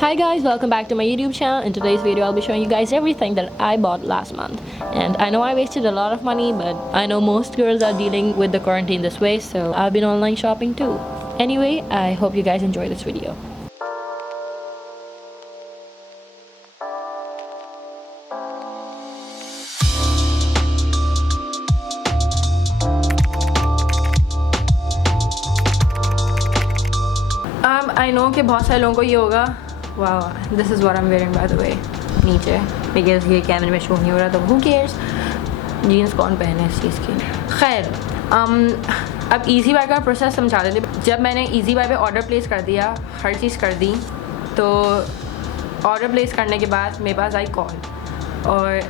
Hi guys, welcome back to my YouTube channel. In today's video, I'll be showing you guys everything that I bought last month. And I know I wasted a lot of money, but I know most girls are dealing with the quarantine this way, so I've been online shopping too. Anyway, I hope you guys enjoy this video. I know कि बहुत सारे लोगों को ये होगा, wow, this is what I'm wearing by the way, नीचे, because ये कैमरे में शो नहीं हो रहा, तो who cares, जीन्स कौन पहने इस चीज़ की। खैर, अब ईज़ी बाय का प्रोसेस समझा देते। जब मैंने ईज़ी बाय पे ऑर्डर प्लेस कर दिया, हर चीज़ कर दी, तो ऑर्डर प्लेस करने के बाद मेरे पास आई कॉल और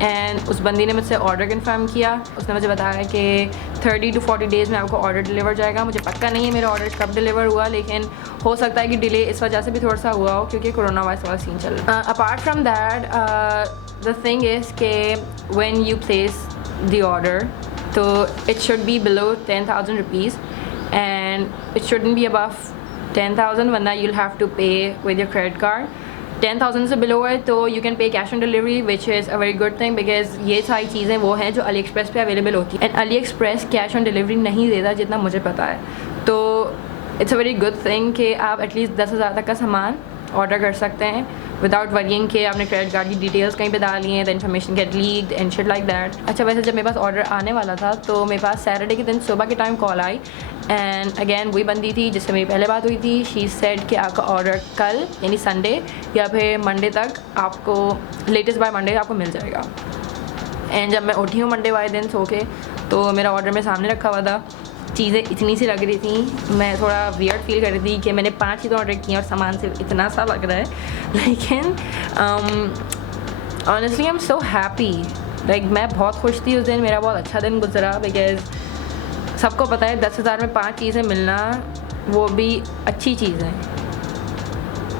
एंड उस बंदी ने मुझसे ऑर्डर कंफर्म किया। उसने मुझे बताया कि 30 to 40 डेज़ में आपको ऑर्डर डिलीवर जाएगा। मुझे पक्का नहीं है मेरा ऑर्डर कब डिलीवर हुआ, लेकिन हो सकता है कि डिले इस वजह से भी थोड़ा सा हुआ हो क्योंकि कोरोना वायरस वाला सीन चल रहा है। Apart from that the thing is के when you place the order तो it should be below 10,000 rupees and it shouldn't be above 10,000 वरना you'll have to pay with your credit card. 10,000 से below है तो you can pay cash on delivery which is a very good thing because ये सारी चीज़ें वो हैं जो अली एक्सप्रेस पे अवेलेबल होती है and Ali express cash on delivery नहीं देता जितना मुझे पता है। तो it's a very good thing कि आप एटलीस्ट 10,000 तक का सामान ऑर्डर कर सकते हैं विदाउट वरिंग कि आपने क्रेडिट कार्ड की डिटेल्स कहीं पे डाली हैं, the information get leaked and shit like that. अच्छा, वैसे जब मेरे पास ऑर्डर आने वाला था तो मेरे पास सैटरडे के दिन सुबह के time call I and again वही बंदी थी जिससे मेरी पहले बात हुई थी। शी सेड कि आपका ऑर्डर कल यानी संडे या फिर मंडे तक आपको लेटेस्ट बाय मंडे आपको मिल जाएगा। एंड जब मैं उठी हूँ मंडे वाले दिन सो के तो मेरा ऑर्डर मेरे सामने रखा हुआ था। चीज़ें इतनी सी लग रही थी, मैं थोड़ा वियर्ड फील कर रही थी कि मैंने 5 चीज़ें ऑर्डर की और सामान सिर्फ इतना सा लग रहा है। लेकिन honestly I am so happy, like मैं बहुत खुश थी उस दिन, मेरा बहुत अच्छा दिन गुजरा बिकॉज सबको पता है 10,000 में 5 चीज़ें मिलना वो भी अच्छी चीज़ है,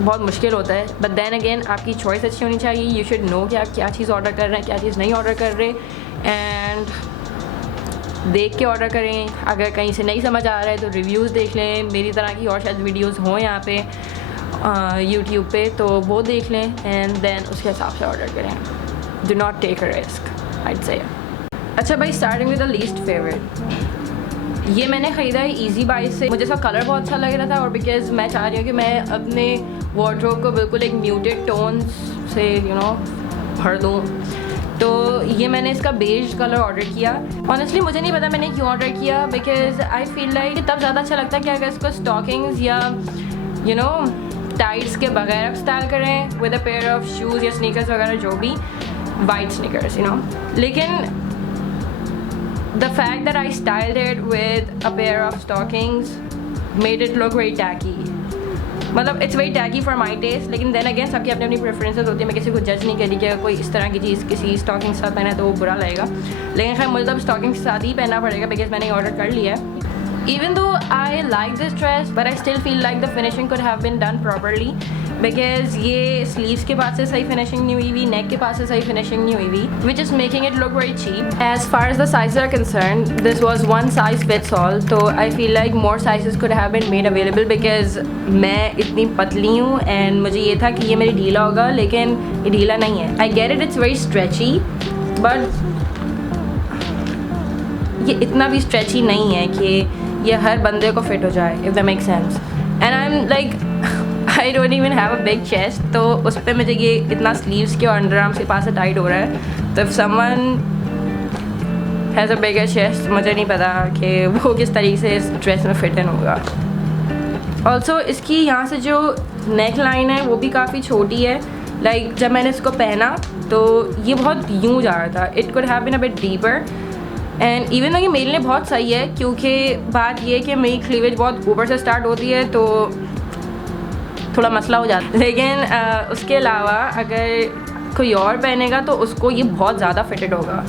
बहुत मुश्किल होता है। बट देन अगेन आपकी चॉइस अच्छी होनी चाहिए। यू शुड नो कि आप क्या चीज़ ऑर्डर कर रहे हैं, क्या चीज़ नहीं ऑर्डर कर रहे एंड देख के ऑर्डर करें। अगर कहीं से नहीं समझ आ रहा है तो रिव्यूज़ देख लें। मेरी तरह की और शायद वीडियोस हों यहाँ पे यूट्यूब पे तो वो देख लें एंड देन उसके हिसाब से ऑर्डर करें। Do not take a risk आइड से। अच्छा भाई, starting with the least favourite, ये मैंने ख़रीदा है ईजी बाय से। मुझे इसका कलर बहुत अच्छा लग रहा था और बिकॉज मैं चाह रही हूँ कि मैं अपने वार्डरोब को बिल्कुल एक म्यूटेड टोन से भर दूँ, तो ये मैंने इसका बेज कलर ऑर्डर किया। ऑनेस्टली मुझे नहीं पता मैंने क्यों ऑर्डर किया बिकॉज आई फील लाइक तब ज़्यादा अच्छा लगता है कि अगर इसको स्टॉकिंग्स या टाइट्स के बगैर स्टाइल करें with a pair of shoes या स्नीकर्स वगैरह, जो भी वाइट स्नीकर्स लेकिन the fact that I styled it with a pair of stockings made it look very tacky. मतलब it's very tacky for my taste, लेकिन then again सबकी अपनी अपनी प्रेफरेंसेस होती है। मैं किसी को जज नहीं करी कि अगर कोई इस तरह की चीज़ किसी स्टॉकिंग के साथ पहना है तो वो बुरा लगेगा, लेकिन खैर मुझे तब स्टॉकिंग के साथ ही पहनना पड़ेगा बिकॉज मैंने ऑर्डर कर लिया है। Even though I like this dress, but I still feel like the finishing could have been done properly because ये sleeves के पास से सही finishing नहीं हुई, neck के पास से सही finishing नहीं हुई, which is making it look very cheap. As far as the sizes are concerned, this was one size fits all, so I feel like more sizes could have been made available because मैं इतनी पतली हूँ and मुझे ये था कि ये मेरी ढीला होगा, लेकिन ये ढीला नहीं है। I get it, it's very stretchy, but ये इतना भी stretchy नहीं है कि ये हर बंदे को फिट हो जाए, if that make sense. And I am like I don't even have a big chest, तो उस पर मुझे ये इतना स्लीव्स के और अंडर आर्म्स के पास से टाइट हो रहा है, तो if someone has a bigger chest मुझे नहीं पता कि वो किस तरीके से इस ड्रेस में फिट इन होगा। ऑल्सो इसकी यहाँ से जो नेक लाइन है वो भी काफ़ी छोटी है। लाइक जब मैंने इसको पहना तो ये बहुत यूँ जा रहा था, it could have been a bit deeper and even ये मेरे लिए बहुत सही है क्योंकि बात ये है कि मेरी क्लीवेज बहुत ऊपर से स्टार्ट होती है तो थोड़ा मसला हो जाता है, लेकिन उसके अलावा अगर कोई और पहनेगा तो उसको ये बहुत ज़्यादा फिटेड होगा।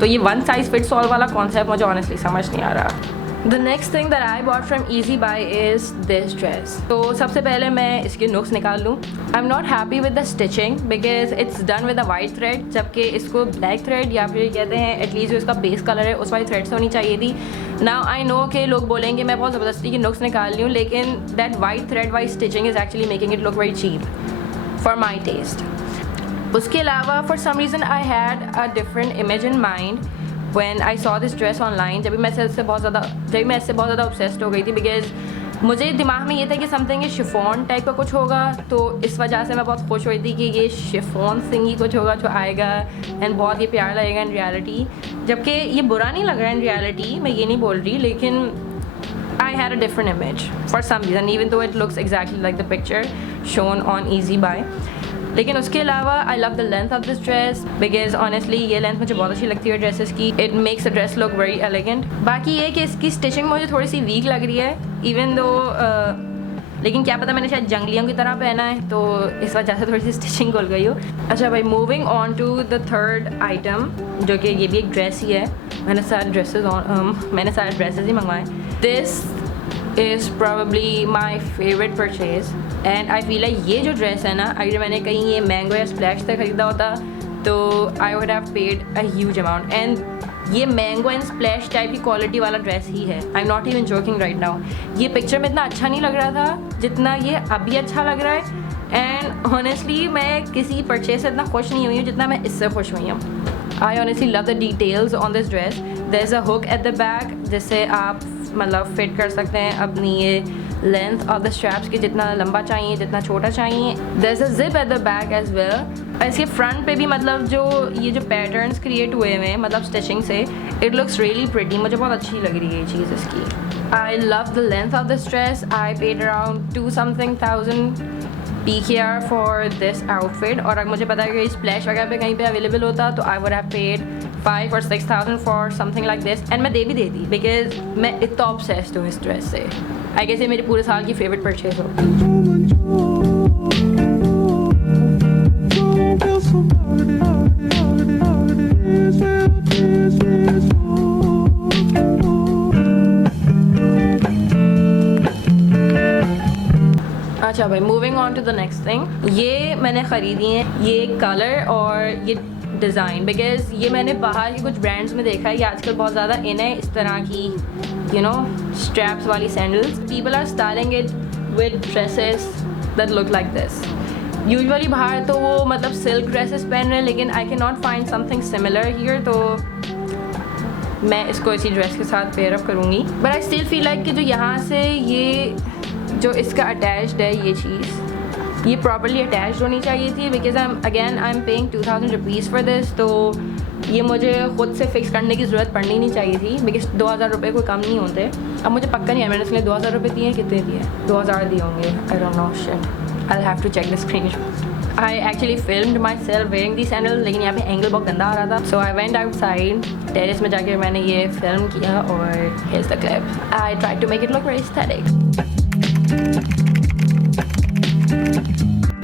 तो ये वन साइज़ फिट्स ऑल वाला कॉन्सेप्ट मुझे ऑनेस्टली समझ नहीं आ रहा। The next thing that I bought from Easy Buy is this dress. तो सबसे पहले मैं इसके नुक्स निकाल लूँ. I am not happy with the stitching because it's done with a white thread, जबकि इसको ब्लैक थ्रेड या फिर कहते हैं एटलीस्ट जो इसका बेस कलर है उस वाली थ्रेड से होनी चाहिए थी. नाउ आई नो कि लोग बोलेंगे मैं बहुत ज़बरदस्ती की नुक्स निकाल रही हूँ, लेकिन that white thread wise stitching is actually making it look very cheap for my taste. उसके अलावा for some reason I had a different image in mind when I saw this dress online. जब मैं इससे बहुत ज़्यादा obsessed हो गई थी बिकॉज मुझे दिमाग में ये था कि समथिंग ये शिफॉन टाइप का कुछ होगा, तो इस वजह से मैं बहुत खुश हुई थी कि ये शिफॉन सिंग ही कुछ होगा जो आएगा एंड बहुत ये प्यारा लगेगा इन रियलिटी. जबकि ये बुरा नहीं लग रहा है इन रियलिटी, मैं ये नहीं बोल रही, लेकिन I had a different image for some reason even though it looks exactly like the picture shown on Easy Buy. लेकिन उसके अलावा I love the length of this dress because honestly ये लेंथ मुझे बहुत अच्छी लगती है ड्रेसेस की. It makes a dress look very elegant. बाकी ये कि इसकी स्टिचिंग मुझे थोड़ी सी वीक लग रही है इवन दो लेकिन क्या पता मैंने शायद जंगलियों की तरह पहना है तो इस वजह से थोड़ी सी स्टिचिंग खुल गई हो. अच्छा भाई, moving on to the third item जो कि ये भी एक ड्रेस ही है. मैंने सारे ड्रेसेस ही मंगवाए. This is probably my favourite purchase and I feel like ये जो ड्रेस है ना, अगर मैंने कहीं ये मैंगो या स्प्लैश से ख़रीदा होता तो I would have paid a huge amount. And ये मैंगो एंड स्प्लैश टाइप की क्वालिटी वाला ड्रेस ही है. आई am not even joking right now. ये पिक्चर में इतना अच्छा नहीं लग रहा था जितना ये अभी अच्छा लग रहा है. एंड ऑनेस्टली मैं किसी परचेज से इतना खुश नहीं हुई हूँ जितना मैं इससे खुश हुई हूँ. I honestly love the details on this dress. There is a hook at the back जिससे आप मतलब फिट कर सकते हैं अपनी ये लेंथ ऑफ द स्ट्रैप्स की, जितना लंबा चाहिए जितना छोटा चाहिए. There is a zip at the back as well. इसके फ्रंट पे भी मतलब जो ये जो पैटर्न्स क्रिएट हुए हुए हैं मतलब स्टिचिंग से, इट लुक्स रियली प्रिटी. मुझे बहुत अच्छी लग रही है ये चीज़ इसकी. I love the length of this dress. I paid around 2,000 PKR for this outfit. और अगर मुझे पता है कि स्प्लैश वगैरह पे कहीं पे अवेलेबल होता तो I would have paid 5 or 6,000 for something like this. And मैं दे भी देती बिकॉज मैं इतना ऑब्सेस्ड हूँ इस ड्रेस से. आई गेस ये मेरी पूरे साल की फेवरेट परचेज हो. अच्छा भाई, moving on to the next thing. ये मैंने ख़रीदी है ये कलर और ये डिज़ाइन बिकॉज ये मैंने बाहर के कुछ ब्रांड्स में देखा है. ये आजकल बहुत ज़्यादा इन है इस तरह की स्ट्रैप्स वाली sandals. People are styling it with dresses that look like this. Usually बाहर तो वो मतलब सिल्क ड्रेसेस पहन रहे हैं, लेकिन I can not find something similar here. तो मैं इसको इसी ड्रेस के साथ पेयर अप करूँगी. But I still feel like कि जो यहाँ से ये जो इसका अटैच्ड है ये चीज़ ये प्रॉपर्ली अटैच्ड होनी चाहिए थी because I am paying 2,000 rupees for this. तो ये मुझे ख़ुद से फिक्स करने की ज़रूरत पड़नी नहीं चाहिए थी बिकॉज 2,000 रुपये कोई कम नहीं होते. अब मुझे पक्का नहीं है मैंने इसलिए 2,000 रुपये दिए. कितने दिए? 2,000 दिए होंगे. I don't know. Shit, I have to check the screenshot. I actually filmed myself wearing the sandal, लेकिन यहाँ पे एंगल बहुत गंदा आ रहा था. So I went outside terrace में जाकर मैंने ये फिल्म किया और here's the clip. I try to make it look very aesthetic.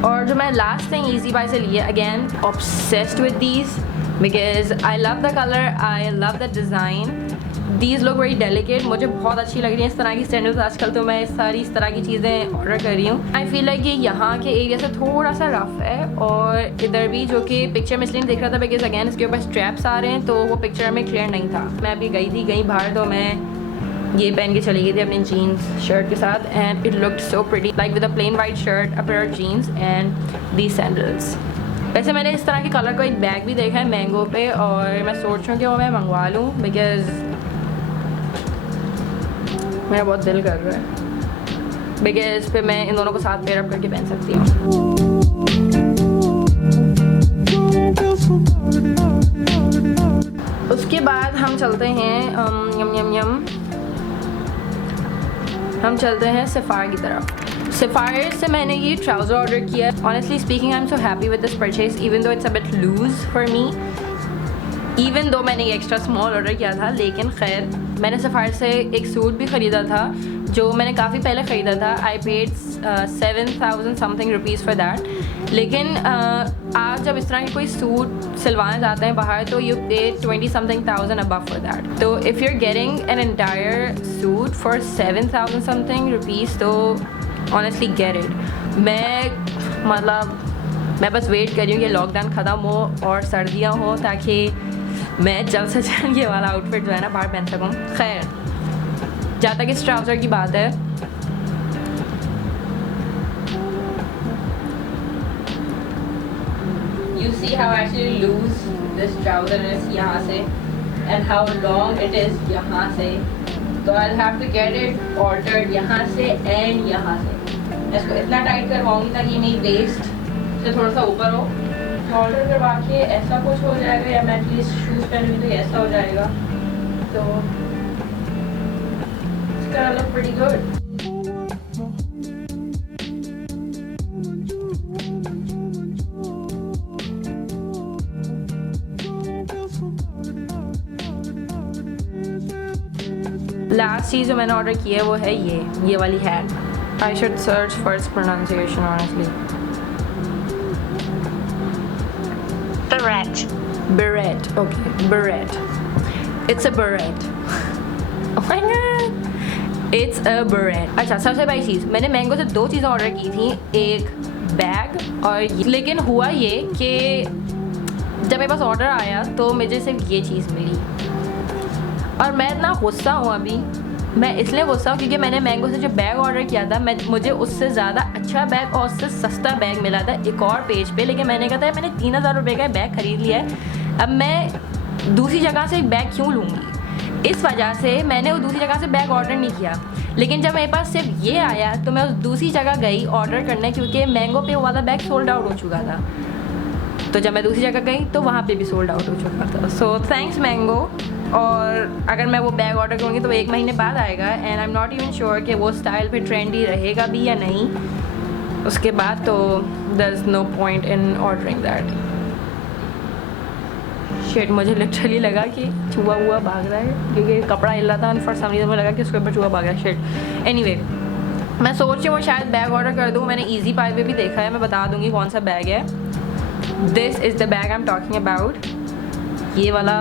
और जो मैं लास्ट थिंग ईजी बाय से लिया, again obsessed with these because I love the colour, I love the design. These look very delicate. मुझे बहुत अच्छी लग रही हैं इस तरह की सैंडल्स. आजकल तो मैं सारी इस तरह की चीज़ें ऑर्डर कर रही हूँ. आई फील लाइक ये यहाँ के एरिया से थोड़ा सा रफ है और इधर भी जो कि पिक्चर में इसलिए देख रहा था बिकॉज अगेन इसके ऊपर स्ट्रैप्स आ रहे हैं तो वो पिक्चर में क्लियर नहीं था. मैं अभी गई थी कहीं बाहर तो मैं ये पहन के चली गई थी अपनी जीन्स शर्ट के साथ and it looked so pretty like with a plain white shirt, a pair of jeans and the sandals. वैसे मैंने इस तरह के कलर का एक बैग भी देखा है मैंगो पे और मैं सोच रही हूँ कि वो मैं मंगवा लूँ बिकॉज मेरा बहुत दिल कर रहा है बिकॉज फिर मैं इन दोनों को साथ पेयर अप करके पहन सकती हूँ. उसके बाद हम चलते हैं हम चलते हैं सफ़ार की तरफ. सफ़ार से मैंने ये ट्राउज़र ऑर्डर किया. Honestly speaking I am so happy with this purchase even though it's a bit loose for me. Even though मैंने ये एक्स्ट्रा स्मॉल ऑर्डर किया था, लेकिन खैर मैंने सफ़ार से एक सूट भी ख़रीदा था जो मैंने काफ़ी पहले ख़रीदा था. I paid 7,000 something rupees for that. लेकिन आज जब इस तरह के कोई सूट सिलवाने जाते हैं बाहर तो you pay 20 something thousand above for that. तो if you are getting an entire suit for 7,000 something rupees तो ऑनेस्टली गेट इट. मैं बस वेट कर रही हूँ कि लॉकडाउन ख़त्म हो और सर्दियाँ हो ताकि मैं जल्द से जल्द ये वाला आउटफिट जो है ना बाहर पहन सकूँ. खैर, जहाँ तक इस ट्राउज़र की बात है, you see how actually loose this trouser is यहाँ से and how long it is यहाँ से. तो I'll have to get it altered यहाँ से and यहाँ से. इसको इतना टाइट करवाऊँगी ताकि मेरी वेस्ट से थोड़ा सा ऊपर हो. ऑल्टर करवा के ऐसा कुछ हो जाएगा या मैं एटलीस्ट शूज़ पहनूँगी तो ऐसा हो जाएगा. तो it's gonna look pretty good. Last चीज़ जो मैंने ऑर्डर की है वो है ये वाली hat. I should search for its pronunciation honestly. Beret. Okay, beret. It's a beret. Oh my god. It's a beret. अच्छा, सबसे पहली चीज़ मैंने मैंगो से 2 चीज़ें ऑर्डर की थी. एक बैग और लेकिन हुआ ये कि जब मेरे पास ऑर्डर आया तो मुझे सिर्फ ये चीज़ मिली और मैं इतना गुस्सा हूँ अभी. मैं इसलिए गुस्सा हूँ क्योंकि मैंने मैंगो से जो बैग ऑर्डर किया था मुझे उससे ज़्यादा अच्छा बैग और उससे सस्ता बैग मिला था एक और पेज पे. लेकिन मैंने कहा था मैंने 3,000 रुपये का बैग ख़रीद लिया है, अब मैं दूसरी जगह से एक बैग क्यों लूँगी. इस वजह से मैंने वो दूसरी जगह से बैग ऑर्डर नहीं किया. लेकिन जब मेरे पास सिर्फ ये आया तो मैं उस दूसरी जगह गई ऑर्डर करने क्योंकि मैंगो पे वो वाला बैग सोल्ड आउट हो चुका था. तो जब मैं दूसरी जगह गई तो वहाँ पे भी सोल्ड आउट हो चुका था. So thanks mango. और अगर मैं वो बैग ऑर्डर करूँगी तो 1 महीने बाद आएगा and I am not even sure कि वो स्टाइल पे ट्रेंडी रहेगा भी या नहीं उसके बाद. तो there is no point in ordering that. Shit, मुझे लिटरली लगा कि चूहा हुआ भाग रहा है क्योंकि कपड़ा हिल रहा था. फॉर सम रीज़न मुझे लगा कि उसके ऊपर चूहा भाग रहा है. शिट. एनीवे, मैं सोच रही हूँ शायद बैग ऑर्डर कर दूँ. मैंने ईजी पाई पे भी देखा है, मैं बता दूँगी कौन सा बैग है. This is the bag I am talking about. ये वाला,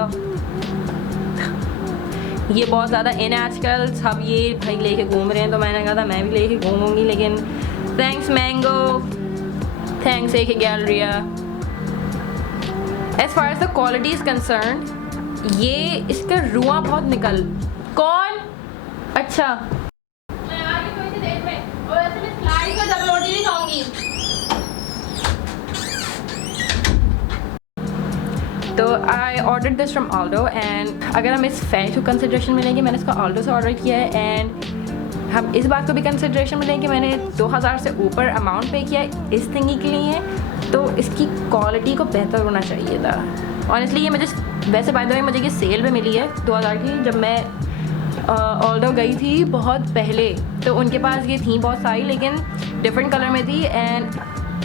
ये बहुत ज़्यादा इन आजकल सब ये भाई लेके घूम रहे हैं तो मैंने कहा था मैं भी लेके घूमूंगी. लेकिन थैंक्स मैंगो, थैंक्स एक Galleria. As far as the quality is concerned, ये इसका रुआं बहुत निकल. कौन? अच्छा, तो I order this from Aldo and अगर हम इस फैशन को कंसिड्रेशन में लेंगे, मैंने इसको ऑल्डो से ऑर्डर किया है एंड हम इस बात को भी कंसिड्रेशन में लेंगे मैंने 2,000 से ऊपर अमाउंट पे किया है इस थिंगी के लिए, तो इसकी क्वालिटी को बेहतर होना चाहिए था. ऑनेस्टली ये मुझे वैसे बाय द वे मुझे ये सेल में मिली है 2,000 की. जब मैं ऑल्डो गई थी बहुत पहले तो उनके पास ये थी बहुत सारी लेकिन डिफरेंट कलर में थी and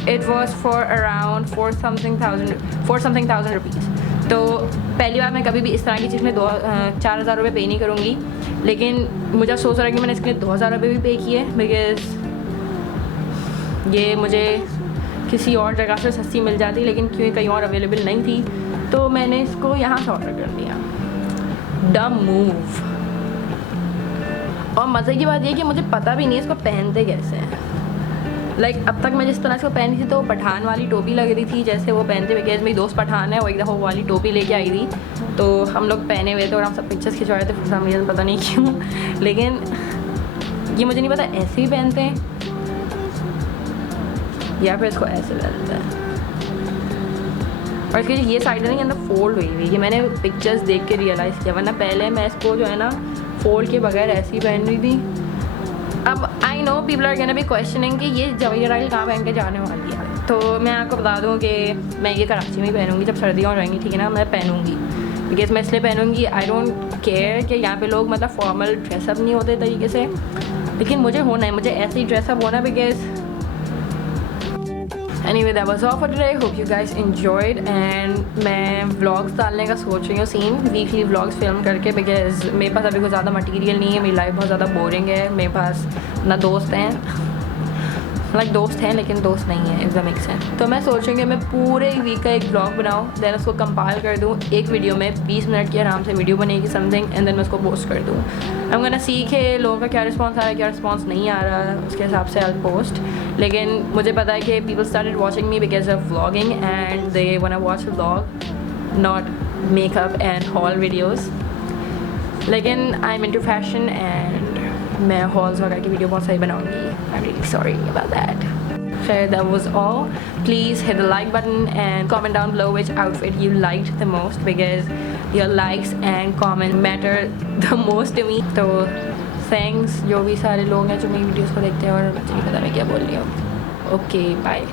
it was for around 4 something thousand rupees. तो पहली बार मैं कभी भी इस तरह की चीज़ में 4,000 रुपये पे नहीं करूँगी. लेकिन मुझे सोच रहा है कि मैंने इसके लिए 2,000 रुपये भी पे किए बिकॉज़ ये मुझे किसी और जगह से सस्ती मिल जाती लेकिन क्योंकि कहीं और अवेलेबल नहीं थी तो मैंने इसको यहाँ से ऑर्डर कर दिया. डम मूव. और मज़े की बात ये कि मुझे पता भी नहीं इसको पहनते कैसे हैं. लाइक अब तक मैं जिस तरह इसको पहनी थी तो पठान वाली टोपी लग रही थी जैसे वो पहनते. बिकॉज मेरी दोस्त पठान है, वो एक दफ़ा वो वाली टोपी लेके आई थी तो हम लोग पहने हुए थे और हम सब पिक्चर्स खिंचवा रहे थे फॉर सम रीज़न, पता नहीं क्यों. लेकिन ये मुझे नहीं पता ऐसे ही पहनते हैं या फिर इसको ऐसे पहनते हैं. और इसकी जो ये साइड है ना, ये अंदर फोल्ड हुई हुई, ये मैंने पिक्चर्स देख के रियलाइज़ किया. वरना पहले मैं इसको जो है ना फोल्ड के बगैर ऐसे ही पहन रही थी. अब I know people are gonna be questioning कि ये जवेरिया राइल कहाँ पहन के जाने वाली है. तो मैं आपको बता दूँ कि मैं ये कराची में ही पहनूँगी जब सर्दियाँ हो जाएंगी, ठीक है ना. मैं पहनूँगी बिकॉज मैं इसलिए पहनूँगी, आई डोंट केयर कि यहाँ पे लोग मतलब फॉर्मल ड्रेसअप नहीं होते तरीके से, लेकिन मुझे होना है, मुझे ऐसे ही ड्रेसअप होना because Anyway, that was all for today. Hope you guys enjoyed. And मैं vlogs डालने का सोच रही हूँ सीन वीकली व्लॉग्स फिल्म करके, बिकॉज मेरे पास अभी कुछ ज़्यादा मटेरियल नहीं है, मेरी लाइफ बहुत ज़्यादा बोरिंग है, मेरे पास ना दोस्त हैं, दोस्त हैं लेकिन दोस्त नहीं है, इफ दैट मेक्स सेंस। तो मैं सोच रही हूँ कि मैं पूरे वीक का एक ब्लॉग बनाऊँ, देन उसको कंपाइल कर दूँ एक वीडियो में, 20 मिनट की आराम से वीडियो बनेगी समथिंग, एंड देन मैं उसको पोस्ट कर दूँ। आई एम गोना सी के लोगों का क्या रिस्पॉन्स आ रहा है, क्या रिस्पॉन्स नहीं आ रहा है, उसके हिसाब से आई पोस्ट। लेकिन मुझे पता है कि people started watching me because of vlogging and they want to watch vlog, not makeup and haul videos. लेकिन I am into fashion and मैं हॉल्स वगैरह की वीडियो बहुत सारी बनाऊंगी। I am really sorry about that. Sure, that was all. Please hit the like button and comment down below which outfit you liked the most, because your likes and comment matter the most to me. तो thanks जो भी सारे लोग हैं जो मेरी videos को देखते हैं, और मुझे नहीं पता मैं क्या बोल रही हूँ। Okay bye.